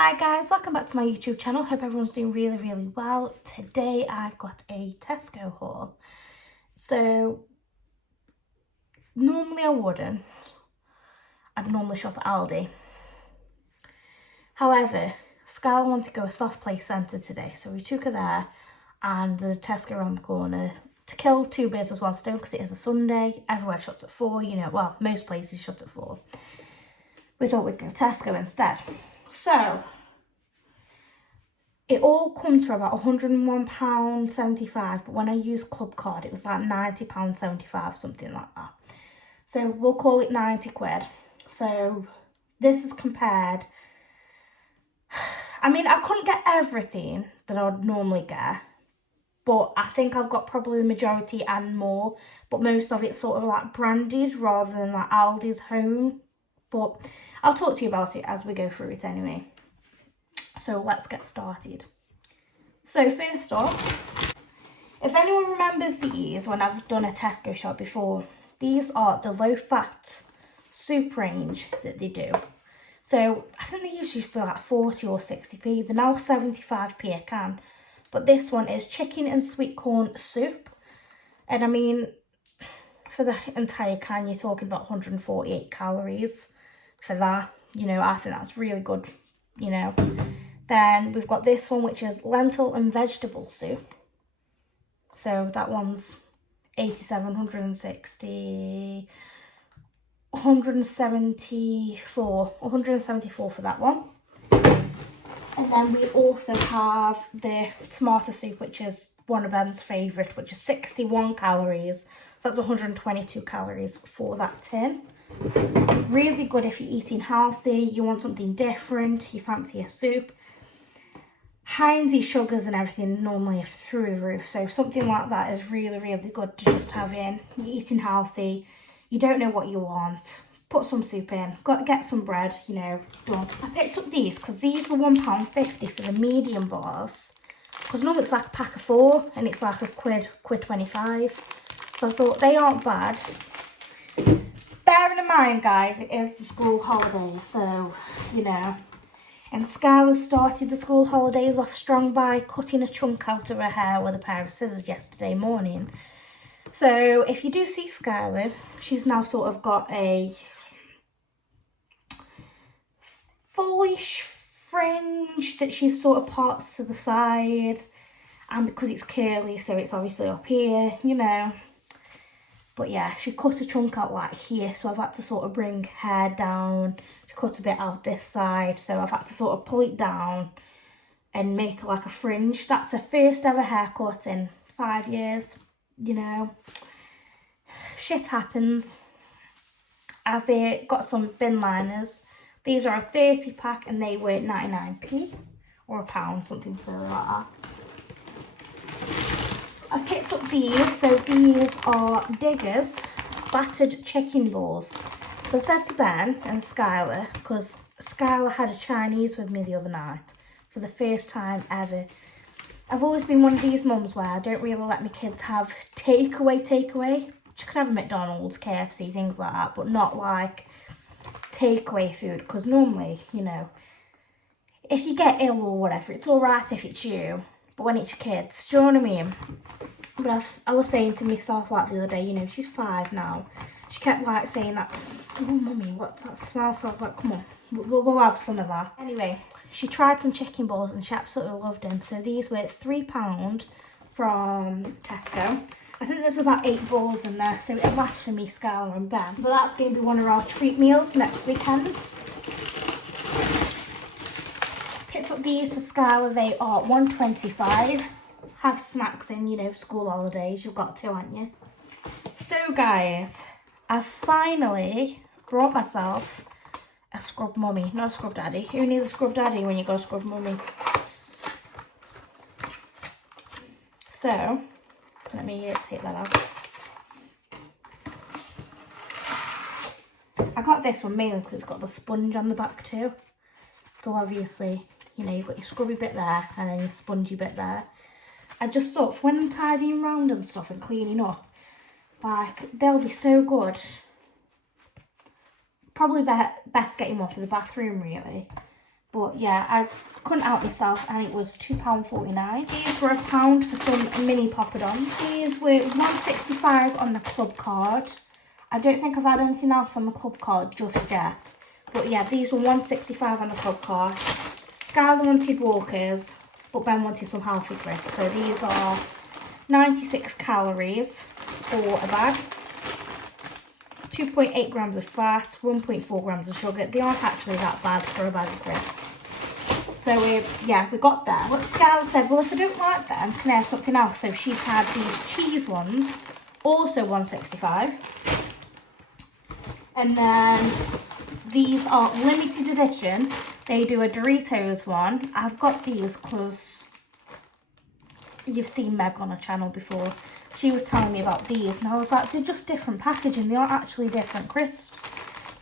Hi guys, welcome back to my YouTube channel. Hope everyone's doing really well. Today I've got a Tesco haul. So normally I wouldn't. I'd normally shop at Aldi. However, Skylar wanted to go a soft play centre today, so we took her there, and there's a Tesco around the corner to kill two birds with one stone because it is a Sunday. Everywhere shuts at 4, well, most places shut at 4. We thought we'd go Tesco instead. So it all come to about £101.75, but when I used Club Card, it was like £90.75, something like that. So we'll call it 90 quid. So this is compared. I mean, I couldn't get everything that I would normally get, but I think I've got probably the majority and more, but most of it's sort of like branded rather than like Aldi's home. But I'll talk to you about it as we go through it anyway. So let's get started. So first off, if anyone remembers these when I've done a Tesco shop before, these are the low fat soup range that they do. So I think they used to be like 40 or 60p. They're now 75p a can. But this one is chicken and sweet corn soup. And I mean, for the entire can, you're talking about 148 calories for that. I think that's really good, Then we've got this one, which is lentil and vegetable soup. So that one's 87, 174 for that one. And then we also have the tomato soup, which is one of Ben's favourite, which is 61 calories. So that's 122 calories for that tin. Really good if you're eating healthy, you want something different, you fancy a soup. Heinz's sugars and everything normally are through the roof, so something like that is really good to just have in. You're eating healthy, you don't know what you want, put some soup in, get some bread, done. I picked up these because these were £1.50 for the medium bars, because normally it's like a pack of 4 and it's like a quid 25, so I thought they aren't bad. Bearing in mind, guys, it is the school holidays, so and Skylar started the school holidays off strong by cutting a chunk out of her hair with a pair of scissors yesterday morning. So if you do see Skylar, she's now sort of got a fullish fringe that she sort of parts to the side. And because it's curly, so it's obviously up here, But yeah, she cut a chunk out like here, so I've had to sort of bring hair down. She cut a bit out this side, so I've had to sort of pull it down and make like a fringe. That's her first ever haircut in 5 years, Shit happens. I've got some bin liners. These are a 30 pack and they were 99p or £1, something silly like that. I picked up these, so these are Diggers battered chicken balls. So I said to Ben and Skylar, because Skylar had a Chinese with me the other night for the first time ever. I've always been one of these mums where I don't really let my kids have takeaway. She could have a McDonald's, KFC, things like that, but not like takeaway food, because normally, if you get ill or whatever, it's alright if it's you. But when it's your kids, do you know what I mean? But I was saying to myself like the other day, she's 5 now. She kept like saying that, oh mummy, what's that smell? So I was like, come on, we'll have some of that. Anyway, she tried some chicken balls and she absolutely loved them. So these were £3 from Tesco. I think there's about 8 balls in there, so it'll last for me, Skylar and Ben. But that's going to be one of our treat meals next weekend. Picked up these for Skylar, they are £1.25. Have snacks in, school holidays, you've got to, haven't you? So guys, I've finally brought myself a scrub mummy, not a scrub daddy. Who needs a scrub daddy when you got a scrub mummy? So, let me take that out. I got this one mainly because it's got the sponge on the back too. So obviously, you've got your scrubby bit there and then your spongy bit there. I just thought for when I'm tidying around and stuff and cleaning up, like, they'll be so good. Probably best getting one for the bathroom, really. But yeah, I couldn't help myself, and it was £2.49. These were £1 for some mini poppadoms. These were £1.65 on the club card. I don't think I've had anything else on the club card just yet. But yeah, these were £1.65 on the club card. Skylar wanted Walkers, but Ben wanted some healthy crisps. So these are 96 calories for a bag. 2.8 grams of fat, 1.4 grams of sugar. They aren't actually that bad for a bag of crisps. So yeah, we got there. But Skylar said, well, if I don't like them, can I have something else? So she's had these cheese ones, also £1.65. And then these are limited edition. They do a Doritos one. I've got these because you've seen Meg on her channel before. She was telling me about these, and I was like, they're just different packaging. They aren't actually different crisps.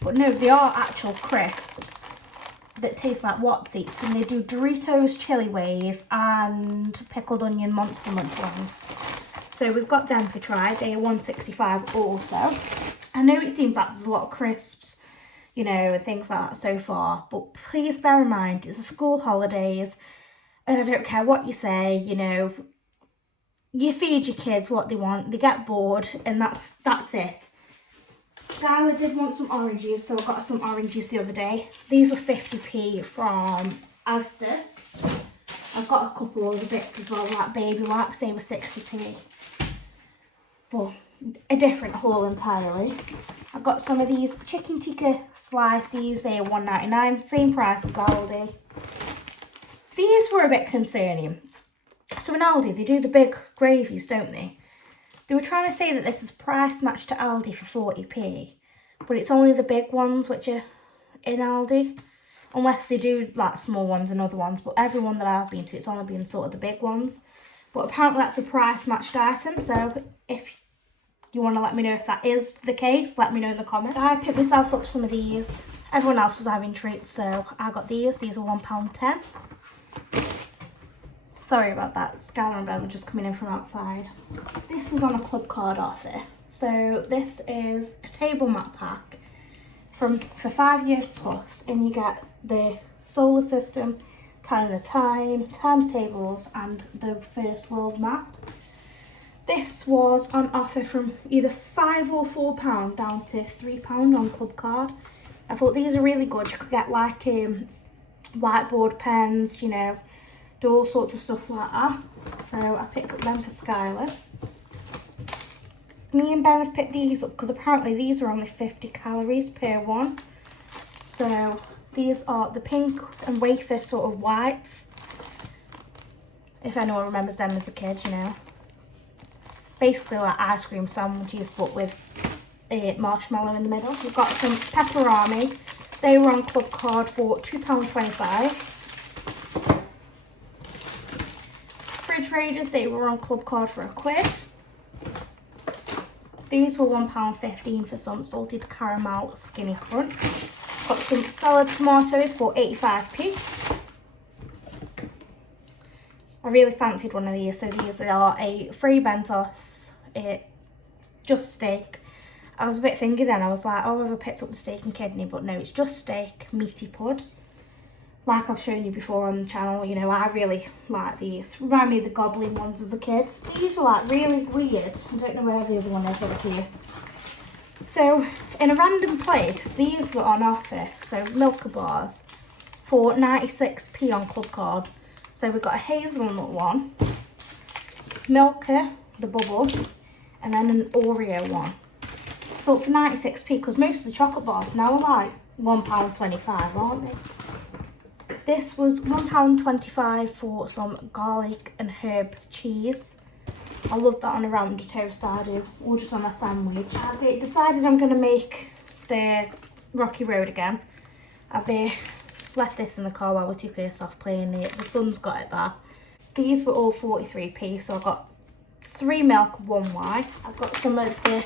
But no, they are actual crisps that taste like What's-Eats. And they do Doritos Chili Wave and Pickled Onion Monster Munch ones. So we've got them for try. They are £1.65 also. I know it seems like there's a lot of crisps, you know, and things like that so far. But please bear in mind, it's the school holidays. And I don't care what you say, you know, you feed your kids what they want, they get bored, and that's it. Skylar did want some oranges, so I got some oranges the other day. These were 50p from Asda. I've got a couple other bits as well, like baby wipes, they were 60p. But a different haul entirely. I've got some of these chicken tikka slices, they are £1.99, same price as Aldi. These were a bit concerning. So in Aldi, they do the big gravies, don't they? They were trying to say that this is price matched to Aldi for 40p, but it's only the big ones which are in Aldi, unless they do like small ones and other ones. But every one that I've been to, it's only been sort of the big ones. But apparently that's a price matched item, so if you want to let me know if that is the case, let me know in the comments. I picked myself up some of these. Everyone else was having treats, so I got these. These are £1.10. Sorry about that, Skylar and Ben were just coming in from outside. This was on a club card offer. So this is a table mat pack for 5 years plus, and you get the solar system, telling the time, times tables, and the first world map. This was on offer from either £5 or £4 down to £3 on club card. I thought these are really good. You could get like whiteboard pens, you know, do all sorts of stuff like that. So I picked up them for Skylar. Me and Ben have picked these up because apparently these are only 50 calories per one. So these are the pink and wafer sort of whites. If anyone remembers them as a kid, you know. Basically like ice cream sandwiches, but with a marshmallow in the middle. We've got some pepperoni. They were on club card for £2.25. Fridge Raiders, they were on club card for £1. These were £1.15 for some salted caramel skinny crunch. Got some salad tomatoes for 85p. I really fancied one of these, so these are a free bentos, just steak. I was a bit thingy then, I was like, oh, have I picked up the steak and kidney? But no, it's just steak, meaty pud. Like I've shown you before on the channel, you know, I really like these. Remind me of the goblin ones as a kid. These were like really weird. I don't know where the other one is over here. So, in a random place, these were on offer. So, Milka bars for 96p on club card. So, we've got a hazelnut one, Milka, the bubble, and then an Oreo one. But for 96p, because most of the chocolate bars now are like £1.25, aren't they? This was £1.25 for some garlic and herb cheese. I love that on a round toast, I do, or just on a sandwich. I've decided I'm going to make the Rocky Road again. I've left this in the car while we took this off playing it. The son's got it there. These were all 43p, so I got 3 milk, 1 white. I've got some of the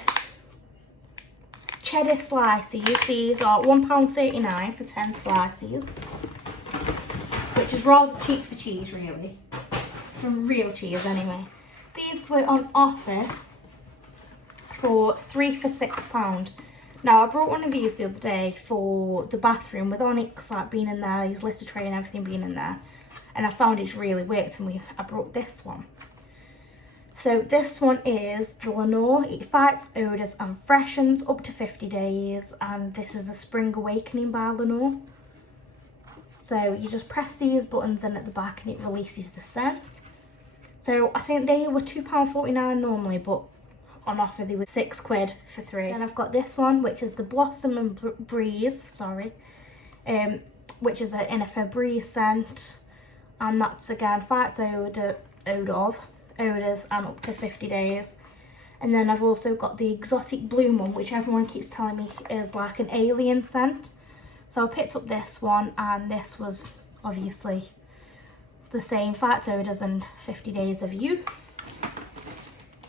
cheddar slices. These are £1.39 for 10 slices, which is rather cheap for cheese, really. From real cheese, anyway. These were on offer for 3 for £6. Now, I brought one of these the other day for the bathroom with Onyx like being in there, his litter tray and everything being in there. And I found it's really worked, and I brought this one. So this one is the Lenore. It fights odours and freshens up to 50 days. And this is the Spring Awakening by Lenore. So you just press these buttons in at the back and it releases the scent. So I think they were £2.49 normally, but on offer they were £6 for 3. And I've got this one, which is the Blossom and Breeze, which is in a Febreze scent. And that's again fights odours and up to 50 days. And then I've also got the Exotic Bloom one, which everyone keeps telling me is like an alien scent. So I picked up this one, and this was obviously the same, fights odours and 50 days of use.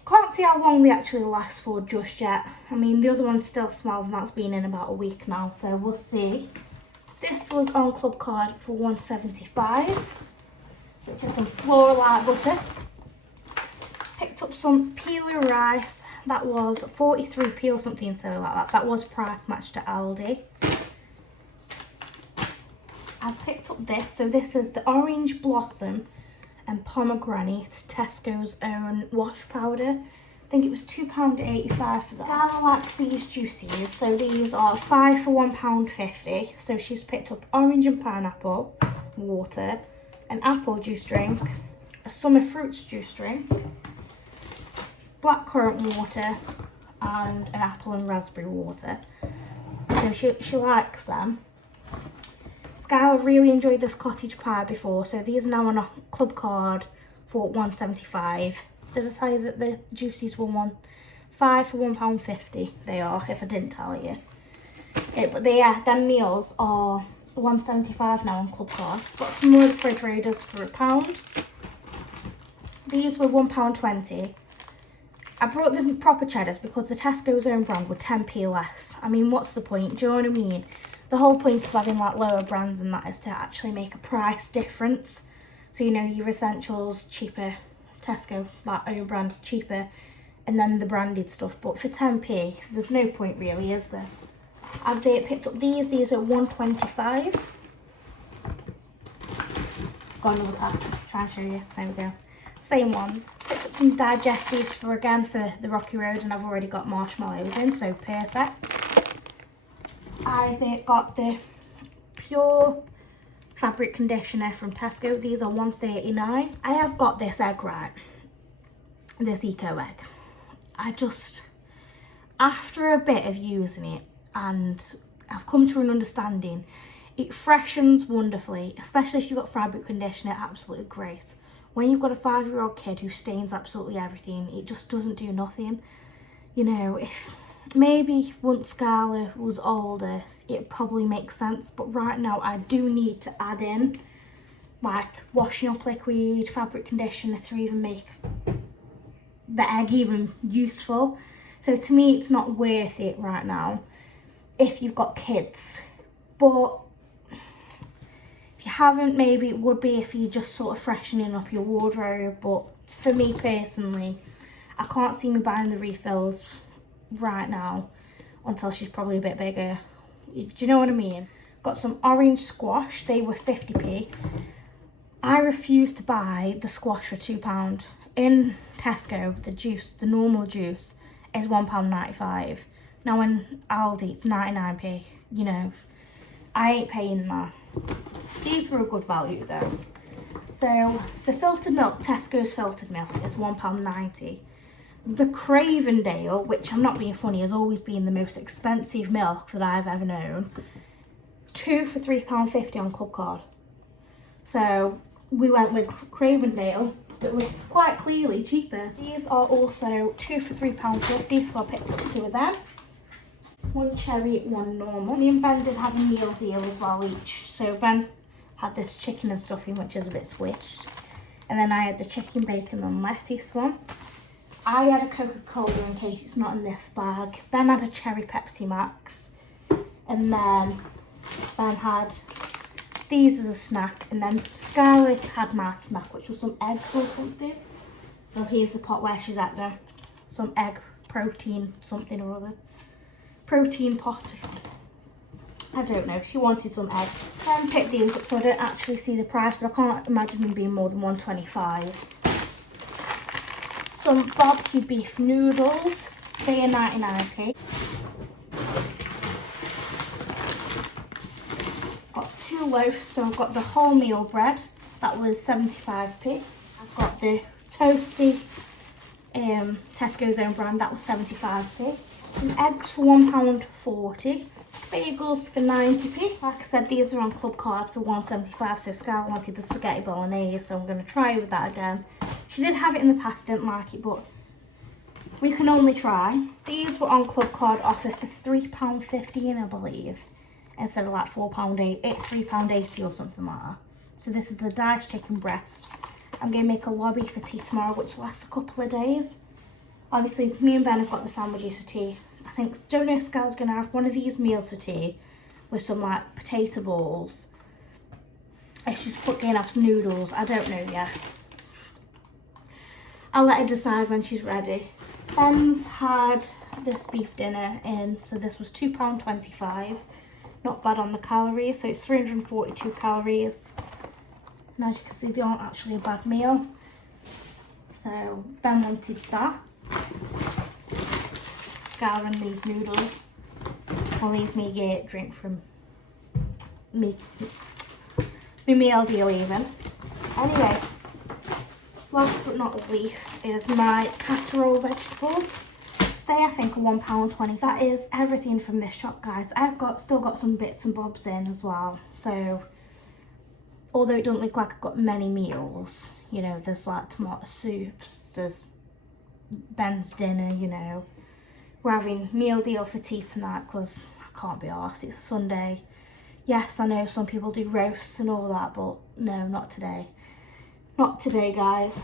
Can't see how long they actually last for just yet. I mean, the other one still smells, and that's been in about a week now, so we'll see. This was on Club Card for £1.75, which is some Floralite butter. Picked up some peeler rice. That was 43p or something silly like that. That was price matched at Aldi. I've picked up this. So this is the Orange Blossom and Pomegranate, Tesco's own wash powder. I think it was £2.85 for that. Skylar likes these juices. So these are 5 for £1.50. So she's picked up orange and pineapple water, an apple juice drink, a summer fruits juice drink, blackcurrant water, and an apple and raspberry water. So she likes them. Skylar really enjoyed this cottage pie before, so these are now on a Club Card for £1.75. Did I tell you that the juices were 5 for £1.50? They are, if I didn't tell you. But them meals are £1.75 now on Club Card. Got some more refrigerators for £1. These were £1.20. I brought the proper cheddars because the Tesco's own brand were 10p less. I mean, what's the point? Do you know what I mean? The whole point of having like lower brands and that is to actually make a price difference. So, you know, your essentials cheaper, Tesco like own brand cheaper, and then the branded stuff. But for 10p, there's no point really, is there? I've picked up these are £1.25. Got another pack, try and show you. There we go. Same ones. Picked up some digestives for the Rocky Road, and I've already got marshmallows in, so perfect. I've got the Pure fabric conditioner from Tesco. These are £1.39. I have got this egg right, this eco egg. After a bit of using it, and I've come to an understanding, it freshens wonderfully, especially if you've got fabric conditioner, absolutely great. When you've got a 5-year-old kid who stains absolutely everything, it just doesn't do nothing. You know, if maybe once Scarlett was older, it probably makes sense. But right now, I do need to add in like washing up liquid, fabric conditioner to even make the egg even useful. So to me, it's not worth it right now if you've got kids. But if you haven't, maybe it would be if you're just sort of freshening up your wardrobe. But for me personally, I can't see me buying the refills right now until she's probably a bit bigger. Do you know what I mean? Got some orange squash. They were 50p. I refuse to buy the squash for £2. In Tesco, the normal juice is £1.95. Now in Aldi, it's 99p. You know, I ain't paying that. These were a good value though. So the filtered milk, Tesco's filtered milk, is £1.90. The Cravendale, which I'm not being funny, has always been the most expensive milk that I've ever known, 2 for £3.50 on Club Card. So we went with Cravendale, that was quite clearly cheaper. These are also 2 for £3.50, so I picked up 2 of them. One cherry, one normal. Me and Ben did have a meal deal as well each. So Ben had this chicken and stuffing, which is a bit squished. And then I had the chicken, bacon and lettuce one. I had a Coca-Cola in case it's not in this bag. Ben had a cherry Pepsi Max. And then Ben had these as a snack. And then Scarlett had my snack, which was some eggs or something. Well, here's the pot where she's at now. Some egg protein something or other. protein pot. I don't know, she wanted some eggs. I picked these up so I don't actually see the price, but I can't imagine them being more than $1.25. Some barbecue beef noodles, they are 99p. Got 2 loaves, so I've got the wholemeal bread, that was 75p. I've got the toasty Tesco's own brand, that was 75p. Some eggs for £1.40. Bagels for 90p. Like I said, these are on club card for $1.75, so Sky wanted the spaghetti bolognese, so I'm going to try with that again. She did have it in the past, didn't like it, but we can only try. These were on club card offer for £3.15, I believe, instead of like £4.8. It's £3.80 or something like that. So this is the diced chicken breast. I'm going to make a lobby for tea tomorrow, which lasts a couple of days. Obviously, me and Ben have got the sandwiches for tea. Don't know if Sky's going to have one of these meals for tea with some like potato balls. If she's going to have some noodles, I don't know yet. I'll let her decide when she's ready. Ben's had this beef dinner in, so this was £2.25. Not bad on the calories, so it's 342 calories. And as you can see, they aren't actually a bad meal. So Ben wanted that. Scar and these noodles. Well, these me get drink from me meal deal even. Anyway, last but not least is my casserole vegetables. They I think are £1.20. That is everything from this shop, guys. I've still got some bits and bobs in as well. So although it doesn't look like I've got many meals, you know, there's like tomato soups, there's Ben's dinner, you know. We're having meal deal for tea tonight because I can't be arsed, it's a Sunday. Yes, I know some people do roasts and all that, but no, not today. Not today, guys.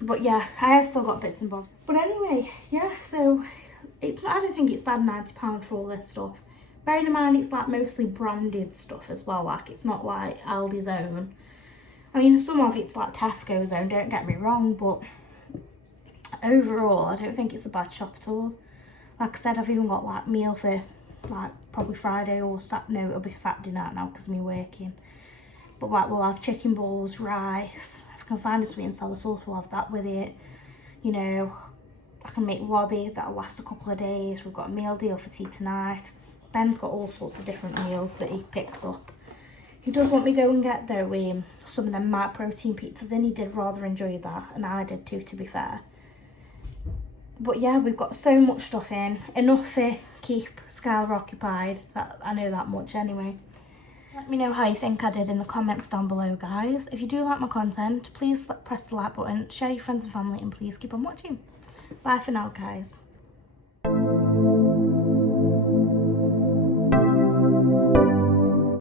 But yeah, I have still got bits and bobs. But anyway, yeah, so I don't think it's bad £90 for all this stuff. Bearing in mind it's like mostly branded stuff as well, like it's not like Aldi's own. I mean, some of it's like Tesco's own, don't get me wrong, but overall I don't think it's a bad shop at all. Like I said, I've even got like meal for like probably Friday or no, it'll be Saturday night now because of me working. But like we'll have chicken balls, rice. If I can find a sweet and sour sauce, we'll have that with it. You know, I can make lobby that'll last a couple of days. We've got a meal deal for tea tonight. Ben's got all sorts of different meals that he picks up. He does want me to go and get though some of them Mark protein pizzas in. He did rather enjoy that, and I did too, to be fair. But yeah, we've got so much stuff in, enough to keep Skylar occupied. That I know that much anyway. Let me know how you think I did in the comments down below, guys. If you do like my content, please press the like button, share your friends and family, and please keep on watching. Bye for now, guys.